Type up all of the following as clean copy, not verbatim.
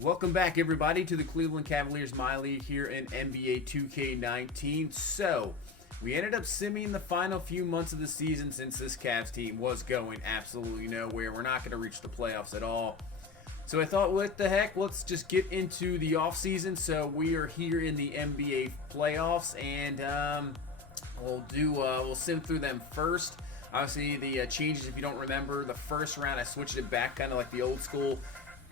Welcome back, everybody, to the Cleveland Cavaliers MyLeague here in NBA 2K19. So, we ended up simming the final few months of the season since this Cavs team was going absolutely nowhere. We're not going to reach the playoffs at all. So I thought, what the heck, let's just get into the offseason. So we are here in the NBA playoffs, and we'll sim through them first. Obviously, the changes, if you don't remember, the first round I switched it back kind of like the old school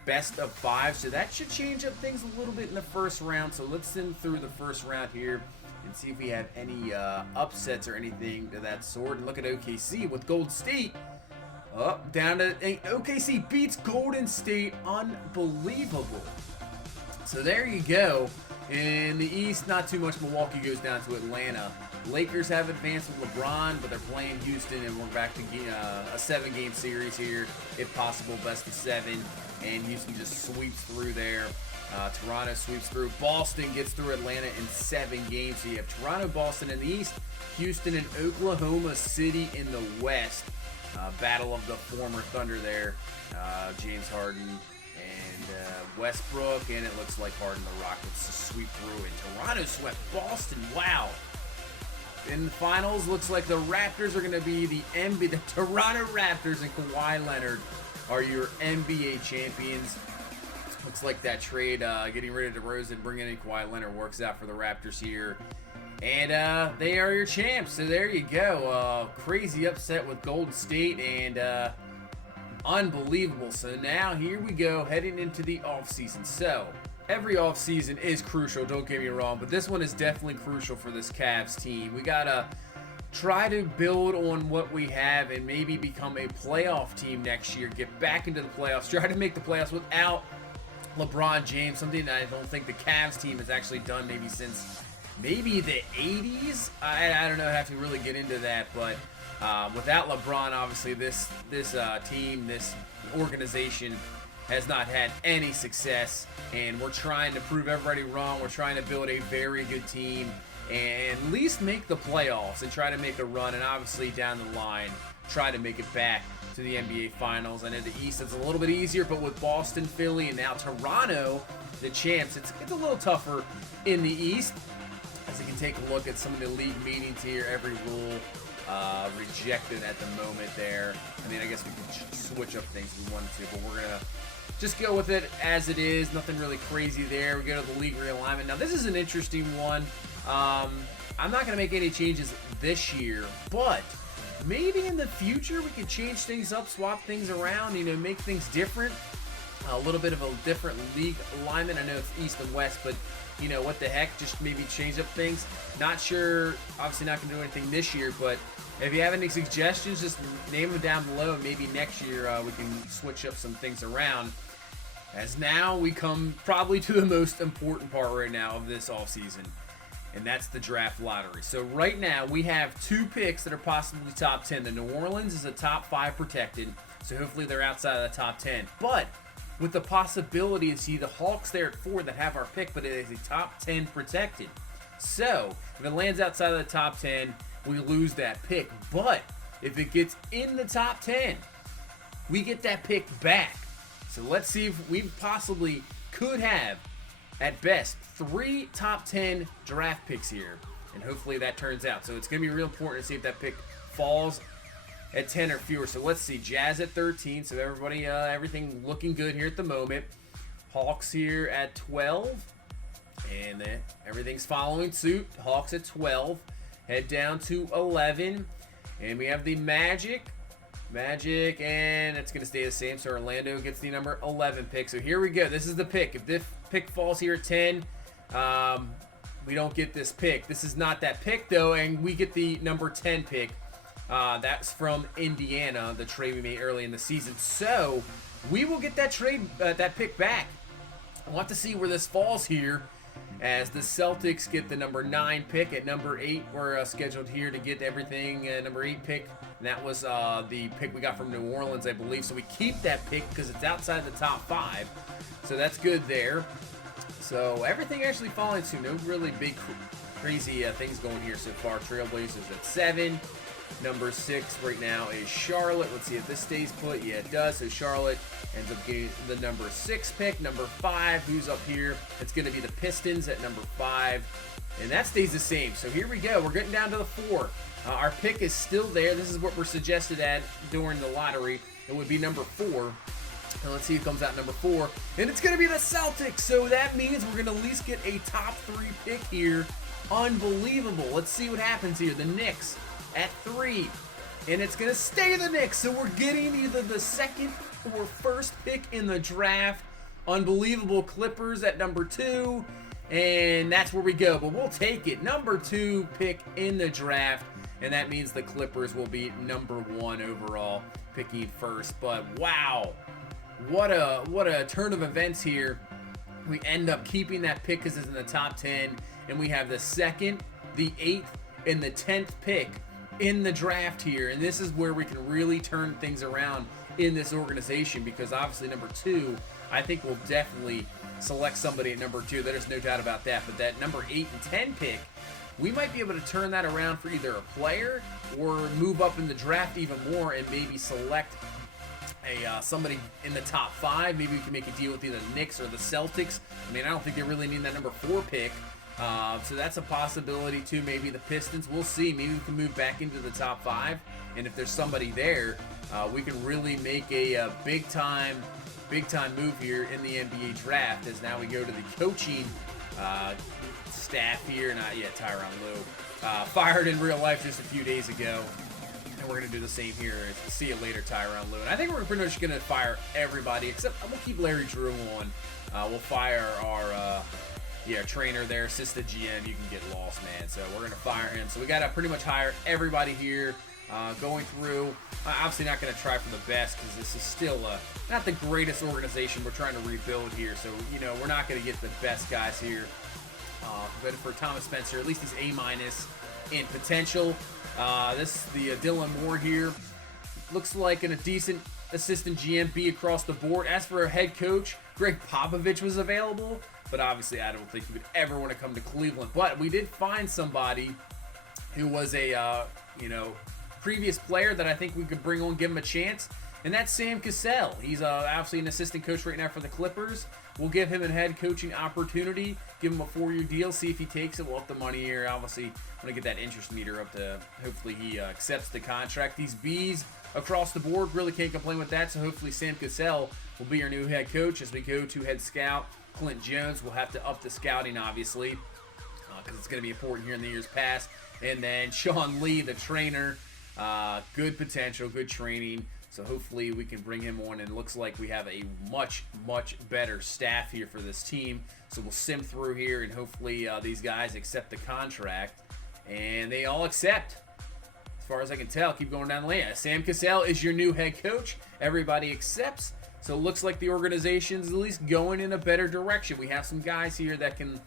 best of 5, so that should change up things a little bit in the first round. So let's sim through the first round here and see if we have any upsets or anything of that sort. And look at OKC with Golden State up down to OKC beats Golden State. Unbelievable. So there you go. In the East, not too much. Milwaukee goes down to Atlanta. Lakers have advanced with LeBron, but they're playing Houston, and we're back to a 7-game series here, if possible, best of 7. And Houston just sweeps through there. Toronto sweeps through. Boston gets through Atlanta in 7 games. So you have Toronto, Boston in the East, Houston and Oklahoma City in the West. Battle of the former Thunder there. James Harden and Westbrook, and it looks like Harden the Rockets to sweep through. And Toronto swept Boston. Wow. In the finals, looks like the Raptors are going to be the Toronto Raptors, and Kawhi Leonard are your NBA champions. Looks like that trade, getting rid of DeRozan, bringing in Kawhi Leonard, works out for the Raptors here. And they are your champs. So there you go. Crazy upset with Golden State, and unbelievable. So now here we go, heading into the offseason. So every offseason is crucial, don't get me wrong, but this one is definitely crucial for this Cavs team. We got to try to build on what we have and maybe become a playoff team next year. Get back into the playoffs. Try to make the playoffs without LeBron James, something that I don't think the Cavs team has actually done maybe since maybe the 80s. I don't know, I have to really get into that, but without LeBron, obviously this team, this organization has not had any success, and we're trying to prove everybody wrong. We're trying to build a very good team and at least make the playoffs and try to make a run, and obviously down the line try to make it back to the NBA Finals. And in the East, it's a little bit easier, but with Boston, Philly, and now Toronto, the champs, it's a little tougher in the East. As you can take a look at some of the league meetings here, every rule rejected at the moment there. I mean, I guess we could switch up things if we wanted to, but we're going to just go with it as it is. Nothing really crazy there. We go to the league realignment. Now, this is an interesting one. I'm not going to make any changes this year, but maybe in the future we could change things up, swap things around, make things different. A little bit of a different league alignment. I know it's East and West, but what the heck, just maybe change up things. Not sure, obviously not going to do anything this year, but if you have any suggestions, just name them down below, and maybe next year we can switch up some things around. As now we come probably to the most important part right now of this offseason, and that's the draft lottery. So right now we have 2 picks that are possibly top 10. The New Orleans is a top 5 protected, so hopefully they're outside of the top 10. But with the possibility to see the Hawks there at 4 that have our pick, but it is a top 10 protected. So if it lands outside of the top 10, we lose that pick. But if it gets in the top 10, we get that pick back. So let's see if we possibly could have, at best, 3 top 10 draft picks here. And hopefully that turns out. So it's going to be real important to see if that pick falls at 10 or fewer. So let's see. Jazz at 13. So everybody, everything looking good here at the moment. Hawks here at 12. And then everything's following suit. Hawks at 12. Head down to 11. And we have the Magic, and it's going to stay the same. So Orlando gets the number 11 pick. So here we go. This is the pick. If this pick falls here at 10, we don't get this pick. This is not that pick, though, and we get the number 10 pick. That's from Indiana, the trade we made early in the season. So we will get that pick back. I want to see where this falls here, as the Celtics get the number 9 pick. At number 8, we're scheduled here to get everything. Number 8 pick, and that was the pick we got from New Orleans, I believe. So we keep that pick because it's outside the top 5. So that's good there. So everything actually falling to no really big crazy things going here so far. Trailblazers at 7. Number 6 right now is Charlotte. Let's see if this stays put. Yeah, it does. So Charlotte ends up getting the number 6 pick. Number 5, who's up here? It's going to be the Pistons at number 5. And that stays the same. So here we go. We're getting down to the 4. Our pick is still there. This is what we're suggested at during the lottery. It would be number 4. And let's see who comes out number 4. And it's going to be the Celtics. So that means we're going to at least get a top 3 pick here. Unbelievable. Let's see what happens here. The Knicks at 3. And it's going to stay the Knicks. So we're getting either the second or first pick in the draft. Unbelievable. Clippers at number 2. And that's where we go. But we'll take it. Number 2 pick in the draft. And that means the Clippers will be number 1 overall, picking first. But wow. What a turn of events here. We end up keeping that pick because it's in the top 10. And we have the 2nd, the 8th, and the 10th pick in the draft here. And this is where we can really turn things around in this organization, because obviously number 2, I think we'll definitely select somebody at number 2. There's no doubt about that. But that number 8 and 10 pick, we might be able to turn that around for either a player or move up in the draft even more and maybe select somebody in the top 5. Maybe we can make a deal with either the Knicks or the Celtics. I mean, I don't think they really need that number 4 pick. So that's a possibility too. Maybe the Pistons. We'll see. Maybe we can move back into the top 5. And if there's somebody there, we can really make a big time move here in the NBA draft. As now we go to the coaching staff here. Not yet, Tyronn Lue. Fired in real life just a few days ago. And we're going to do the same here. See you later, Tyronn Lue. And I think we're pretty much going to fire everybody, except we'll keep Larry Drew on. We'll fire our trainer there, assistant GM. You can get lost, man. So we're going to fire him. So we got to pretty much hire everybody here. Going through, obviously not going to try for the best, because this is still not the greatest organization we're trying to rebuild here. So, we're not going to get the best guys here. But for Thomas Spencer, at least he's A- in potential. The Dylan Moore here looks like a decent assistant GM, B across the board. As for a head coach, Greg Popovich was available, but obviously I don't think he would ever want to come to Cleveland. But we did find somebody who was a previous player that I think we could bring on, give him a chance, and that's Sam Cassell. He's obviously an assistant coach right now for the Clippers. We'll give him a head coaching opportunity, give him a 4-year deal, see if he takes it. We'll up the money here. Obviously, I'm going to get that interest meter up to hopefully he accepts the contract. These Bs across the board, really can't complain with that, so hopefully Sam Cassell will be our new head coach. As we go to head scout, Clint Jones will have to up the scouting, obviously, because it's going to be important here in the years past. And then Sean Lee, the trainer, good potential, good training. So hopefully we can bring him on, and it looks like we have a much, much better staff here for this team. So we'll sim through here, and hopefully these guys accept the contract. And they all accept, as far as I can tell. Keep going down the lane. Sam Cassell is your new head coach. Everybody accepts. So it looks like the organization's at least going in a better direction. We have some guys here that can,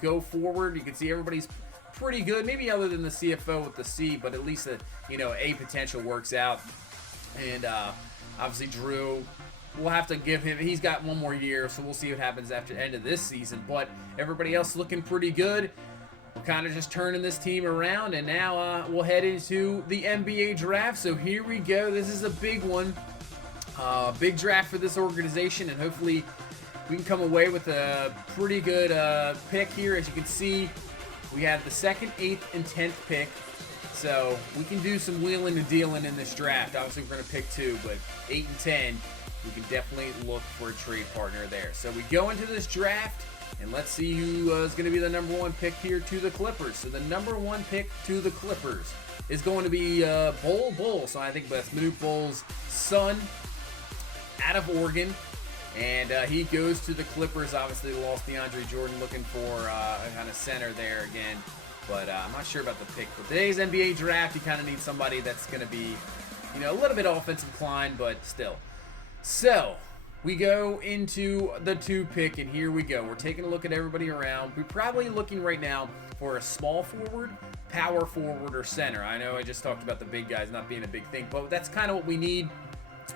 go forward. You can see everybody's pretty good, maybe other than the CFO with the C, but at least a potential works out. And obviously Drew, we'll have to give him, he's got one more year, so we'll see what happens after the end of this season. But everybody else looking pretty good. We're kind of just turning this team around, and now we'll head into the NBA draft. So here we go. This is a big one. Big draft for this organization, and hopefully we can come away with a pretty good pick here. As you can see, we have the 2nd, 8th, and 10th pick. So we can do some wheeling and dealing in this draft. Obviously, we're going to pick 2, but 8 and 10, we can definitely look for a trade partner there. So we go into this draft, and let's see who is going to be the number 1 pick here to the Clippers. So the number 1 pick to the Clippers is going to be Bol. So I think that's Manute Bol's son, out of Oregon. And he goes to the Clippers. Obviously, lost DeAndre Jordan, looking for a kind of center there again. But I'm not sure about the pick. But today's NBA draft, you kind of need somebody that's going to be, a little bit offensive inclined, but still. So we go into the 2 pick, and here we go. We're taking a look at everybody around. We're probably looking right now for a small forward, power forward, or center. I know I just talked about the big guys not being a big thing, but that's kind of what we need.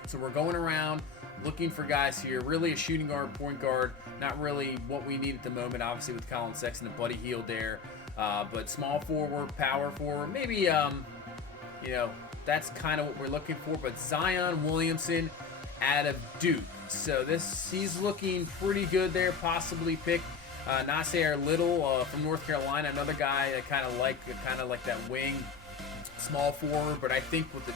So we're going around looking for guys here. Really a shooting guard, point guard. Not really what we need at the moment, obviously, with Colin Sexton and Buddy Hield there. But small forward, power forward, maybe you know, that's kind of what we're looking for. But Zion Williamson out of Duke. So he's looking pretty good there. Possibly pick Nasir Little from North Carolina, another guy I kind of like that wing, small forward. But I think with the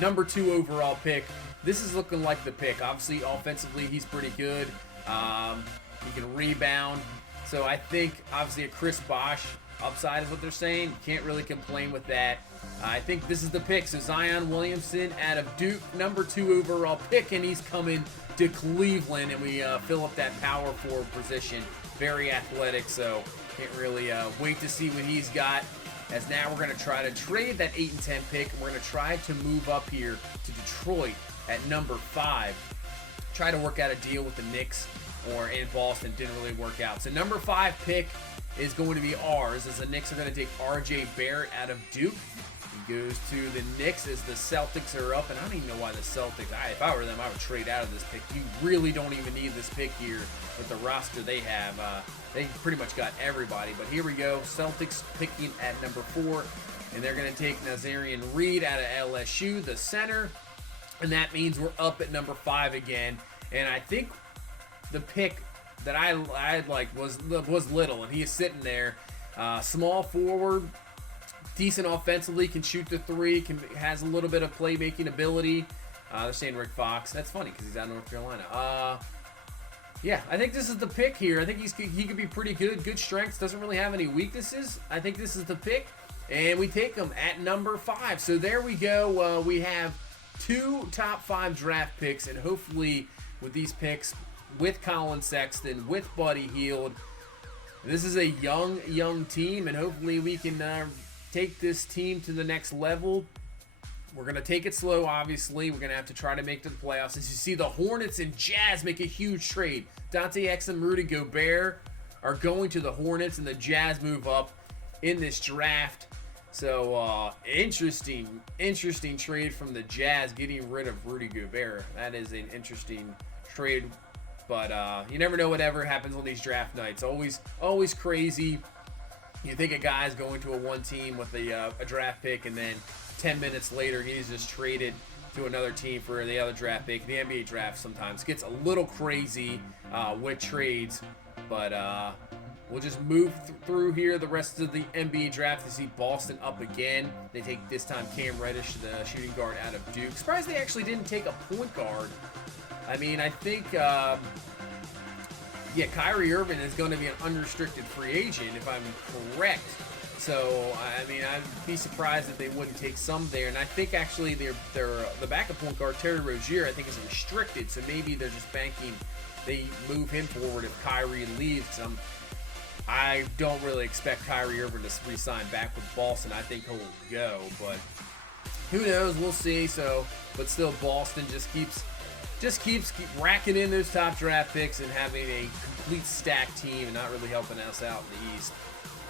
number 2 overall pick, this is looking like the pick. Obviously, offensively, he's pretty good. He can rebound. So I think, obviously, a Chris Bosh upside is what they're saying. You can't really complain with that. I think this is the pick. So Zion Williamson out of Duke, number 2 overall pick, and he's coming to Cleveland, and we fill up that power forward position. Very athletic, so can't really wait to see what he's got. As now we're going to try to trade that 8 and 10 pick, and we're going to try to move up here to Detroit at number 5. Try to work out a deal with the Knicks or in Boston. Didn't really work out. So number 5 pick is going to be ours, as the Knicks are going to take R.J. Barrett out of Duke. He goes to the Knicks as the Celtics are up, and I don't even know why the Celtics, if I were them, I would trade out of this pick. You really don't even need this pick here with the roster they have. They pretty much got everybody, but here we go. Celtics picking at number 4, and they're going to take Nazarian Reed out of LSU, the center, and that means we're up at number 5 again. And I think the pick that I like was Little, and he is sitting there, small forward, decent offensively, can shoot the 3, has a little bit of playmaking ability. They're saying Rick Fox. That's funny because he's out of North Carolina. Yeah, I think this is the pick here. I think he could be pretty good. Good strengths. Doesn't really have any weaknesses. I think this is the pick, and we take him at number 5. So there we go. We have 2 top 5 draft picks, and hopefully with these picks, with Colin Sexton, with Buddy Hield, this is a young team, and hopefully we can take this team to the next level. We're going to take it slow, obviously. We're going to have to try to make it to the playoffs. As you see, the Hornets and Jazz make a huge trade. Dante Exum, Rudy Gobert are going to the Hornets, and the Jazz move up in this draft. So, interesting trade from the Jazz, getting rid of Rudy Gobert. That is an interesting trade, but you never know whatever happens on these draft nights. Always crazy. You think a guy's going to a one team with a draft pick, and then 10 minutes later, he's just traded to another team for the other draft pick. The NBA draft sometimes gets a little crazy with trades, but we'll just move through here the rest of the NBA draft to see Boston up again. They take this time Cam Reddish, the shooting guard out of Duke. Surprised they actually didn't take a point guard. I mean, I think, Kyrie Irving is going to be an unrestricted free agent, if I'm correct. So, I mean, I'd be surprised if they wouldn't take some there. And I think actually the backup point guard, Terry Rozier, I think is restricted. So maybe they're just banking they move him forward if Kyrie leaves. I don't really expect Kyrie Irving to re-sign back with Boston. I think he'll go, but who knows? We'll see. So, but still, Boston just keeps racking in those top draft picks and having a complete stacked team and not really helping us out in the East.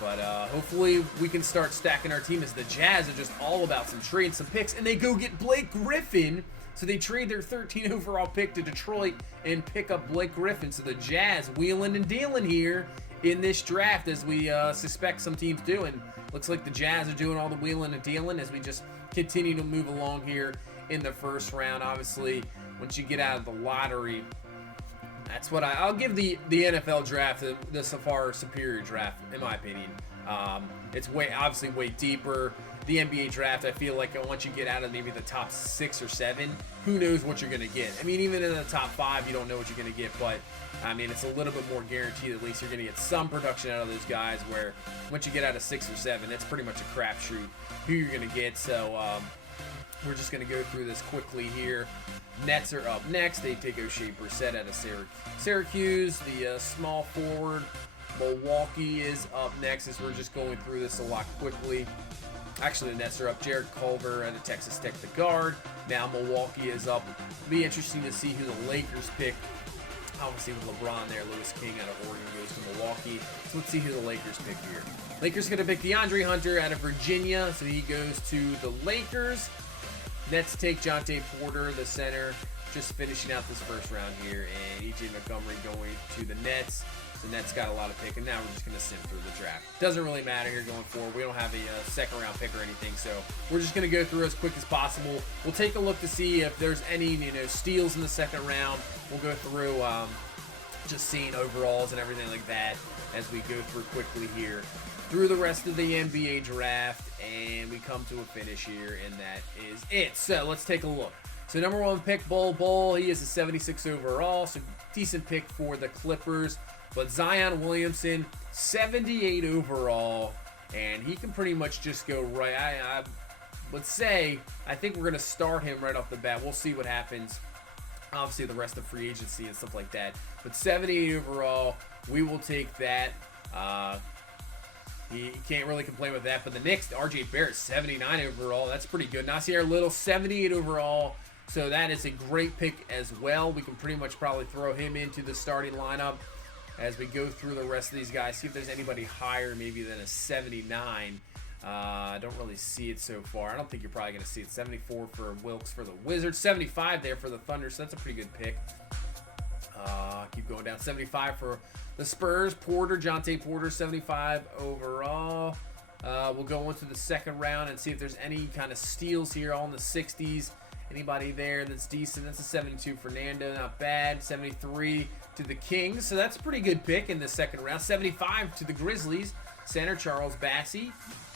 But hopefully we can start stacking our team, as the Jazz are just all about some trades, some picks, and they go get Blake Griffin. So they trade their 13 overall pick to Detroit and pick up Blake Griffin. So the Jazz wheeling and dealing here in this draft, as we suspect some teams do. And looks like the Jazz are doing all the wheeling and dealing as we just continue to move along here in the first round. Obviously, once you get out of the lottery, that's what I'll give the NFL draft the far superior draft, in my opinion. It's obviously way deeper. The NBA draft, I feel like once you get out of maybe the top 6 or 7, who knows what you're going to get. I mean, even in the top 5, you don't know what you're going to get, but I mean, it's a little bit more guaranteed. At least you're going to get some production out of those guys, where once you get out of 6 or 7, it's pretty much a crapshoot who you're going to get. So we're just going to go through this quickly here. Nets are up next. They take O'Shea Brissett out of Syracuse, the small forward. Milwaukee is up next, as we're just going through this a lot quickly. Actually, the Nets are up. Jared Culver out of Texas Tech, the guard. Now Milwaukee is up. It'll be interesting to see who the Lakers pick. Obviously with LeBron there, Lewis King out of Oregon goes to Milwaukee. So let's see who the Lakers pick here. Lakers going to pick DeAndre Hunter out of Virginia, so he goes to the Lakers. Nets take Jonte Porter, the center, just finishing out this first round here, and E.J. Montgomery going to the Nets. So Nets got a lot of pick, and now we're just going to sim through the draft. Doesn't really matter here going forward. We don't have a second round pick or anything, so we're just going to go through as quick as possible. We'll take a look to see if there's any steals in the second round. We'll go through just seeing overalls and everything like that as we go through quickly here through the rest of the NBA draft, and we come to a finish here, and that is it. So let's take a look. So number 1 pick, Bol, he is a 76 overall, so decent pick for the Clippers. But Zion Williamson, 78 overall, and he can pretty much just go right. I would say, I think we're going to start him right off the bat. We'll see what happens. Obviously, the rest of free agency and stuff like that. But 78 overall, we will take that. You can't really complain with that. But the Knicks, RJ Barrett, 79 overall. That's pretty good. Nasir Little, 78 overall. So that is a great pick as well. We can pretty much probably throw him into the starting lineup as we go through the rest of these guys. See if there's anybody higher maybe than a 79. I don't really see it so far. I don't think you're probably going to see it. 74 for Wilkes for the Wizards. 75 there for the Thunder, so that's a pretty good pick. Keep going down. 75 for the Spurs. Jonte Porter, 75 overall. We'll go into the second round and see if there's any kind of steals here, all in the 60s. Anybody there that's decent? That's a 72 Fernando, not bad. 73 to the Kings, so that's a pretty good pick in the second round. 75 to the Grizzlies, center Charles Bassey.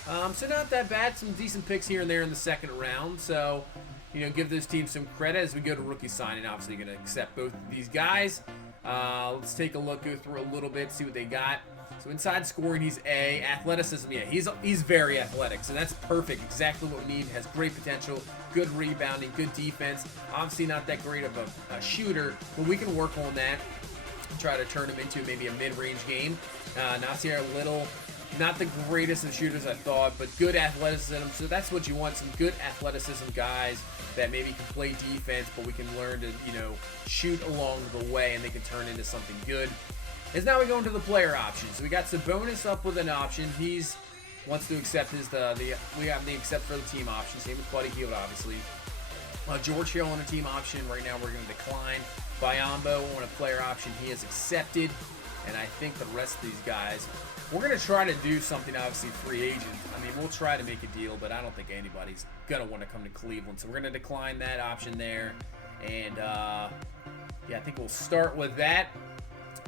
So not that bad. Some decent picks here and there in the second round. So, give those teams some credit as we go to rookie signing. Obviously, going to accept both of these guys. Let's take a look, go through a little bit, see what they got. So inside scoring, he's A. Athleticism, yeah, he's very athletic, so that's perfect. Exactly what we need. Has great potential, good rebounding, good defense. Obviously not that great of a shooter, but we can work on that. Try to turn him into maybe a mid-range game. Nasir Little, not the greatest of shooters I thought, but good athleticism. So that's what you want, some good athleticism guys that maybe can play defense, but we can learn to, shoot along the way, and they can turn into something good. As now we go into the player options. So we got Sabonis up with an option. He's wants to accept we have the accept for the team option. Same with Buddy Hield, obviously. George Hill on a team option. Right now we're going to decline. Biyombo on a player option. He has accepted. And I think the rest of these guys, we're going to try to do something, obviously, free agent. I mean, we'll try to make a deal, but I don't think anybody's going to want to come to Cleveland. So we're going to decline that option there. And, yeah, I think we'll start with that.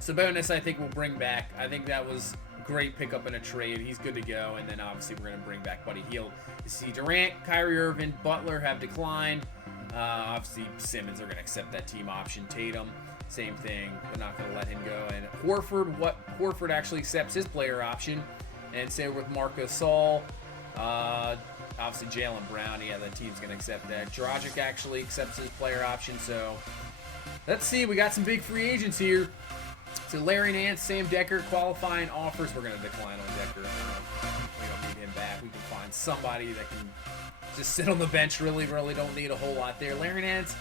Sabonis, I think we'll bring back. I think that was a great pickup in a trade. He's good to go. And then, obviously, we're going to bring back Buddy Hield. You see Durant, Kyrie Irving, Butler have declined. Obviously, Simmons are going to accept that team option. Tatum, same thing. They're not going to let him go. And Horford actually accepts his player option. And same with Marc Gasol. Obviously, Jaylen Brown, yeah, the team's going to accept that. Dragic actually accepts his player option. So, let's see. We got some big free agents here. So, Larry Nance, Sam Decker, qualifying offers. We're going to decline on Decker. We don't need him back. We can find somebody that can just sit on the bench. Really don't need a whole lot there. Larry Nance,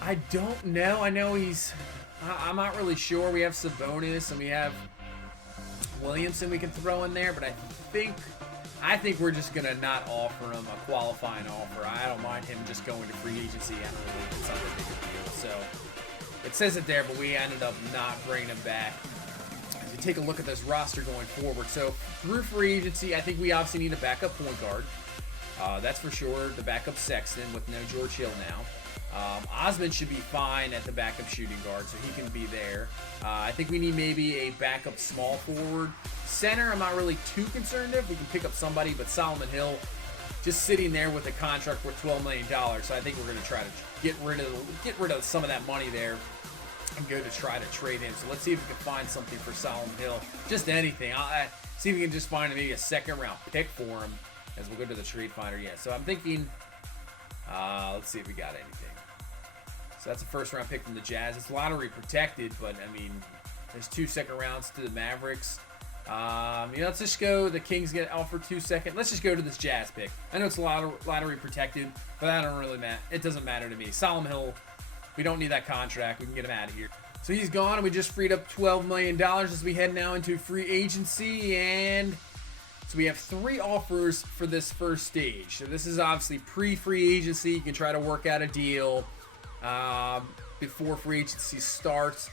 I don't know. I know I'm not really sure. We have Sabonis and we have Williamson we can throw in there, but I think we're just going to not offer him a qualifying offer. I don't mind him just going to free agency. I don't really think it's not that big a deal. So it says it there, but we ended up not bringing him back. As we take a look at this roster going forward. So through free agency, I think we obviously need a backup point guard. That's for sure. The backup Sexton with no George Hill now. Osman should be fine at the backup shooting guard, so he can be there. I think we need maybe a backup small forward. Center, I'm not really too concerned if we can pick up somebody, but Solomon Hill just sitting there with a contract worth $12 million. So I think we're going to try to get rid of some of that money there and go to try to trade him. So let's see if we can find something for Solomon Hill. Just anything. See if we can just find maybe a second round pick for him as we'll go to the trade finder. Yeah, so I'm thinking, let's see if we got anything. So that's a first round pick from the Jazz. It's lottery protected, but I mean, there's 2 second rounds to the Mavericks. Let's just go. The Kings get offered 2 second. Let's just go to this Jazz pick. I know it's lottery protected, but that don't really matter. It doesn't matter to me. Solomon Hill, we don't need that contract. We can get him out of here. So he's gone, and we just freed up $12 million as we head now into free agency. And so we have 3 offers for this first stage. So this is obviously pre-free agency. You can try to work out a deal before free agency starts.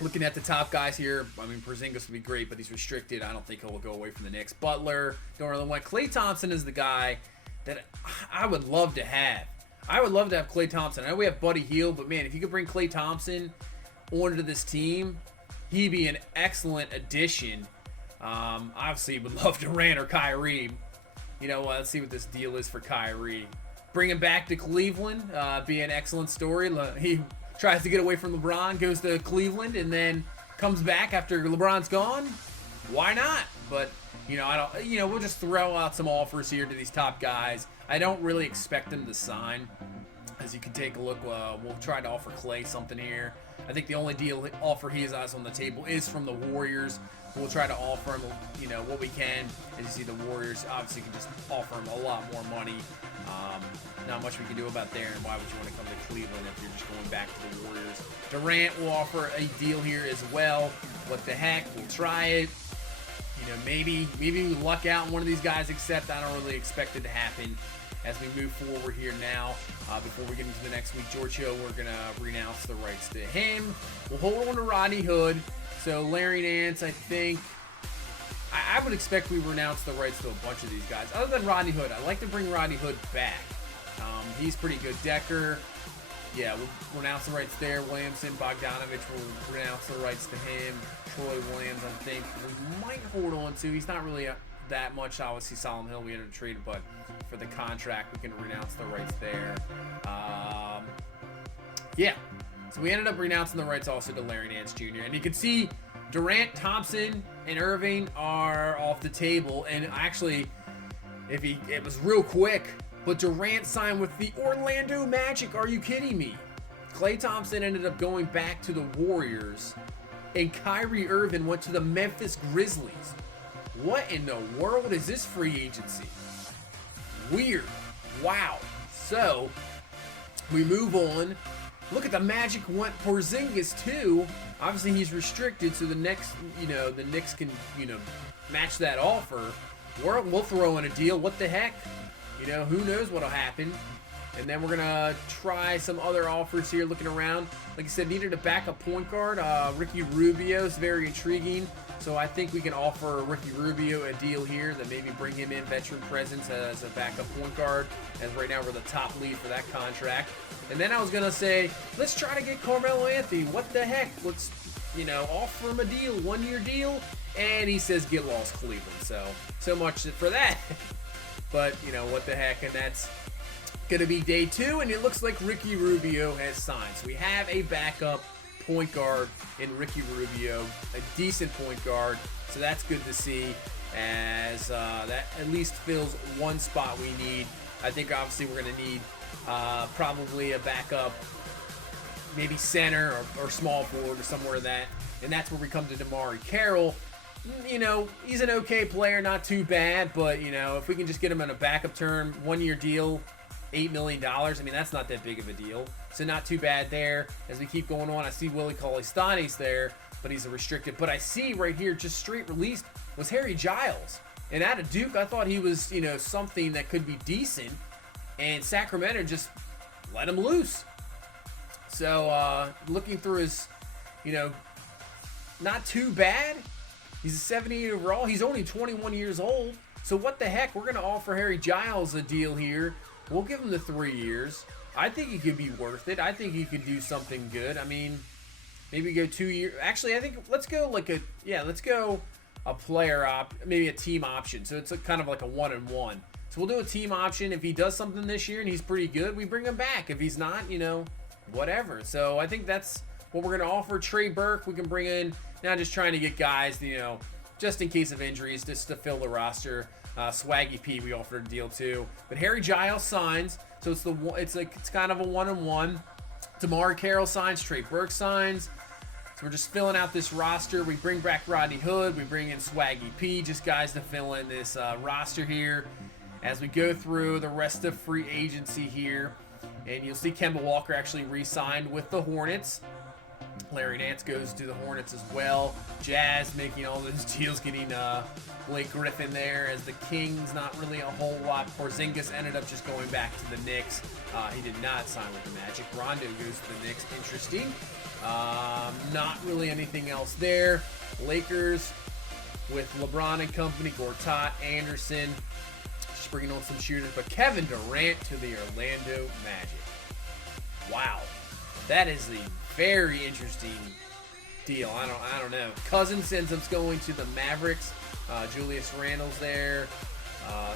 Looking at the top guys here, I mean, Porzingis would be great, but he's restricted. I don't think he'll go away from the Knicks. Butler, don't really want. Klay Thompson is the guy that I would love to have. I would love to have Klay Thompson. I know we have Buddy Hield, but man, if you could bring Klay Thompson onto this team, he'd be an excellent addition. Obviously, would love Durant or Kyrie. You know, let's see what this deal is for Kyrie. Bring him back to Cleveland, be an excellent story. He tries to get away from LeBron, goes to Cleveland, and then comes back after LeBron's gone. Why not? But you know, I don't. You know, we'll just throw out some offers here to these top guys. I don't really expect them to sign. As you can take a look, we'll try to offer Klay something here. I think the only offer he has on the table is from the Warriors. We'll try to offer him, you know, what we can. As you see, the Warriors obviously can just offer him a lot more money. Not much we can do about there, and why would you want to come to Cleveland if you're just going back to the Warriors? Durant will offer a deal here as well. What the heck? We'll try it. You know, maybe we luck out and one of these guys accept. I don't really expect it to happen. As we move forward here now, before we get into the next week, George Hill, we're going to renounce the rights to him. We'll hold on to Rodney Hood. So Larry Nance, I think, I would expect we renounce the rights to a bunch of these guys. Other than Rodney Hood, I'd like to bring Rodney Hood back. He's pretty good. Decker, yeah, we'll renounce the rights there. Williamson, Bogdanovich, we'll renounce the rights to him. Troy Williams, I think we might hold on to. He's not really that much. Obviously, Solomon Hill, we ended up trading, but for the contract, we can renounce the rights there. Yeah. So we ended up renouncing the rights also to Larry Nance Jr. And you can see Durant, Thompson, and Irving are off the table. And actually, it was real quick, but Durant signed with the Orlando Magic. Are you kidding me? Klay Thompson ended up going back to the Warriors, and Kyrie Irving went to the Memphis Grizzlies. What in the world is this free agency? Weird. Wow. So, we move on. Look at the Magic went Porzingis too. Obviously, he's restricted, so the Knicks can, match that offer. We'll throw in a deal. What the heck? Who knows what'll happen. And then we're going to try some other offers here looking around. Like I said, needed a backup point guard. Ricky Rubio is very intriguing. So I think we can offer Ricky Rubio a deal here that maybe bring him in veteran presence as a backup point guard. As right now we're the top lead for that contract. And then I was going to say, let's try to get Carmelo Anthony. What the heck? Let's, offer him a deal, 1-year deal. And he says, get lost, Cleveland. So much for that. But, what the heck? And that's going to be day 2. And it looks like Ricky Rubio has signed. So we have a backup point guard in Ricky Rubio, a decent point guard. So that's good to see, as that at least fills one spot we need. I think obviously we're going to need probably a backup, maybe center or small forward or somewhere in that. And that's where we come to DeMarre Carroll. He's an okay player, not too bad, but, if we can just get him on a backup term, 1-year deal, $8 million, I mean, that's not that big of a deal. So not too bad there. As we keep going on, I see Willie Cauley-Stanis there, but he's a restricted. But I see right here, just straight released, was Harry Giles. And out of Duke, I thought he was, something that could be decent. And Sacramento just let him loose. So looking through his, not too bad. He's a 78 overall. He's only 21 years old. So what the heck? We're going to offer Harry Giles a deal here. We'll give him the 3 years. I think he could be worth it. I think he could do something good. I mean, maybe go 2 years. Actually, I think let's go a player maybe a team option. So it's kind of like a 1-and-1. So we'll do a team option. If he does something this year and he's pretty good, we bring him back. If he's not, whatever. So I think that's what we're going to offer. Trey Burke, we can bring in. Now just trying to get guys, just in case of injuries, just to fill the roster. Swaggy P, we offered a deal too. But Harry Giles signs, so it's kind of a 1-and-1. DeMarre Carroll signs, Trey Burke signs. So we're just filling out this roster. We bring back Rodney Hood, we bring in Swaggy P, just guys to fill in this roster here. As we go through the rest of free agency here, and you'll see Kemba Walker actually re-signed with the Hornets. Larry Nance goes to the Hornets as well. Jazz making all those deals, getting Blake Griffin there. As the Kings, not really a whole lot. Porzingis ended up just going back to the Knicks. He did not sign with the Magic. Rondo goes to the Knicks. Interesting. Not really anything else there. Lakers with LeBron and company, Gortat, Anderson, just bringing on some shooters. But Kevin Durant to the Orlando Magic. Wow, that is a very interesting deal. I don't know. Cousins ends up going to the Mavericks. Julius Randle's there.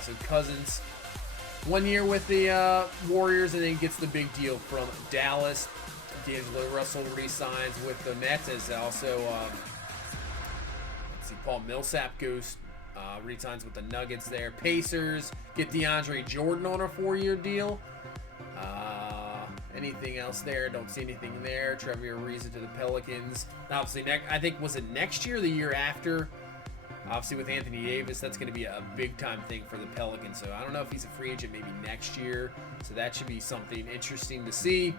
So Cousins 1 year with the Warriors, and then gets the big deal from Dallas. D'Angelo Russell re-signs with the Nets, as also let's see, Paul Millsap goes re-signs with the Nuggets there. Pacers get DeAndre Jordan on a 4-year deal. Anything else there? Don't see anything there. Trevor Ariza to the Pelicans. Obviously, I think, was it next year or the year after? Obviously, with Anthony Davis, that's going to be a big-time thing for the Pelicans. So I don't know if he's a free agent maybe next year. So that should be something interesting to see.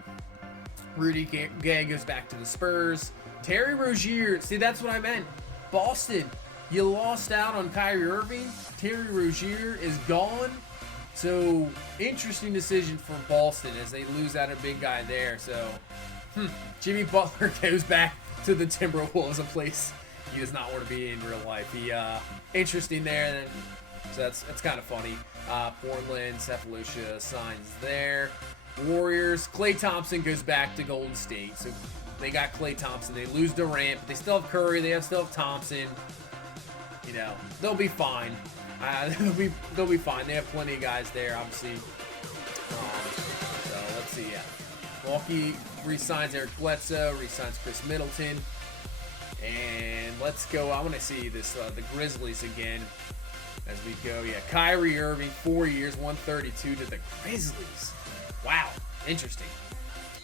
Rudy Gay goes back to the Spurs. Terry Rozier, see, that's what I meant. Boston, you lost out on Kyrie Irving. Terry Rozier is gone. So, interesting decision for Boston as they lose out a big guy there. So, Jimmy Butler goes back to the Timberwolves, a place he does not want to be in real life. Interesting there. So that's kind of funny. Portland, Cephalosha signs there. Warriors, Klay Thompson goes back to Golden State. So they got Klay Thompson. They lose Durant, but they still have Curry. They still have Thompson. You know, they'll be fine. They'll be fine. They have plenty of guys there, obviously. So let's see. Milwaukee re-signs Eric Bledsoe, re-signs Chris Middleton. And let's go. I want to see this the Grizzlies again as we go. Yeah, Kyrie Irving, 4 years, 132 to the Grizzlies. Wow, interesting.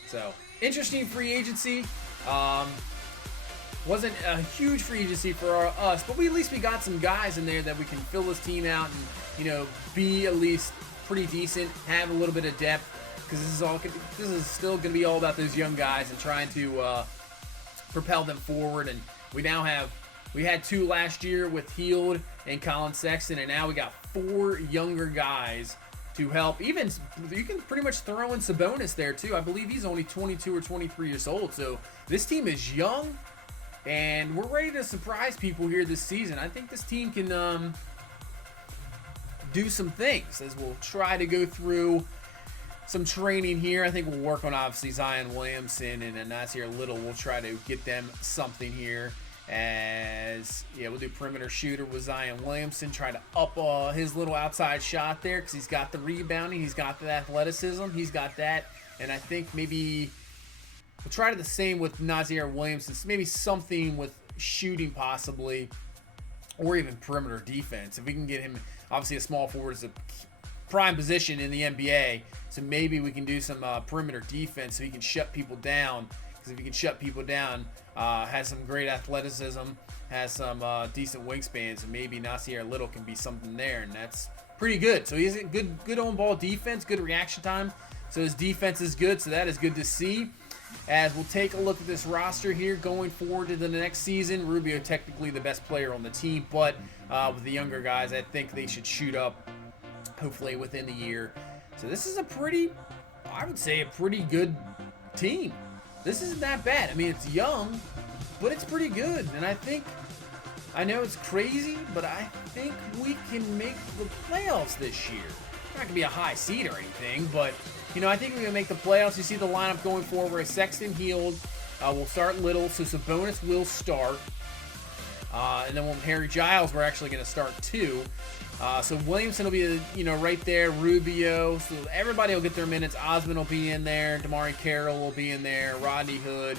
So, interesting free agency. Wasn't a huge free agency for us, but at least we got some guys in there that we can fill this team out and, you know, be at least pretty decent, have a little bit of depth, because this is still going to be all about those young guys and trying to propel them forward. And we had 2 last year with Hield and Colin Sexton, and now we got 4 younger guys to help. Even you can pretty much throw in Sabonis there too. I believe he's only 22 or 23 years old. So this team is young, and we're ready to surprise people here this season. I think this team can do some things as we'll try to go through some training here. I think we'll work on obviously Zion Williamson and Nasir Little. We'll try to get them something here. As we'll do perimeter shooter with Zion Williamson, try to up his little outside shot there because he's got the rebounding, he's got the athleticism, he's got that. And I think maybe we'll try to the same with Nasir Williamson, maybe something with shooting possibly, or even perimeter defense. If we can get him, obviously a small forward is a prime position in the NBA, so maybe we can do some perimeter defense so he can shut people down. Because if he can shut people down, has some great athleticism, has some decent wingspans, and maybe Nasir Little can be something there, and that's pretty good. So he's a good on-ball defense, good reaction time. So his defense is good, so that is good to see. As we'll take a look at this roster here going forward to the next season. Rubio technically the best player on the team, but with the younger guys, I think they should shoot up hopefully within the year. So this is I would say a pretty good team. This isn't that bad. I mean, it's young, but it's pretty good. And I know it's crazy, but I think we can make the playoffs this year. It's not going to be a high seed or anything, but, I think we're going to make the playoffs. You see the lineup going forward where Sexton, Hield, we'll start Little, so Sabonis will start. And then Harry Giles, we're actually going to start too. So Williamson will be, right there. Rubio. So everybody will get their minutes. Osman will be in there. Damari Carroll will be in there. Rodney Hood.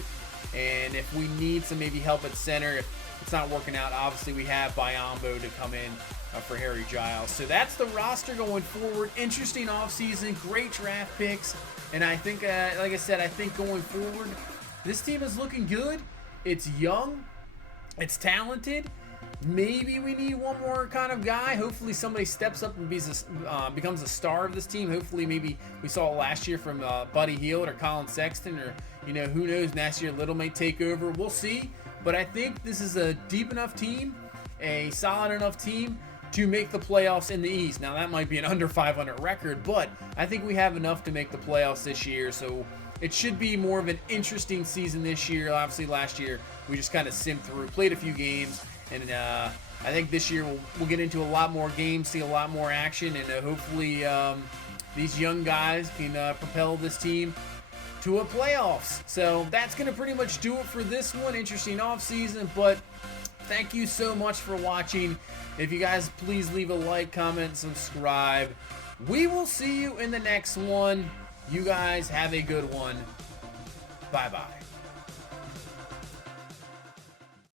And if we need some maybe help at center, if it's not working out, obviously we have Biyombo to come in for Harry Giles. So that's the roster going forward. Interesting offseason. Great draft picks. And I think, like I said, I think going forward, this team is looking good. It's young. It's talented. Maybe we need one more kind of guy. Hopefully somebody steps up and becomes a star of this team. Hopefully maybe we saw it last year from Buddy Hield or Colin Sexton, or, who knows, Nasir Little may take over. We'll see. But I think this is a deep enough team, a solid enough team to make the playoffs in the East. Now that might be an under 500 record, but I think we have enough to make the playoffs this year. So it should be more of an interesting season this year. Obviously, last year we just kind of simped through, played a few games, and I think this year we'll get into a lot more games, see a lot more action, and hopefully these young guys can propel this team to a playoffs. So that's going to pretty much do it for this one. Interesting offseason, but thank you so much for watching. If you guys please leave a like, comment, subscribe. We will see you in the next one. You guys have a good one. Bye-bye.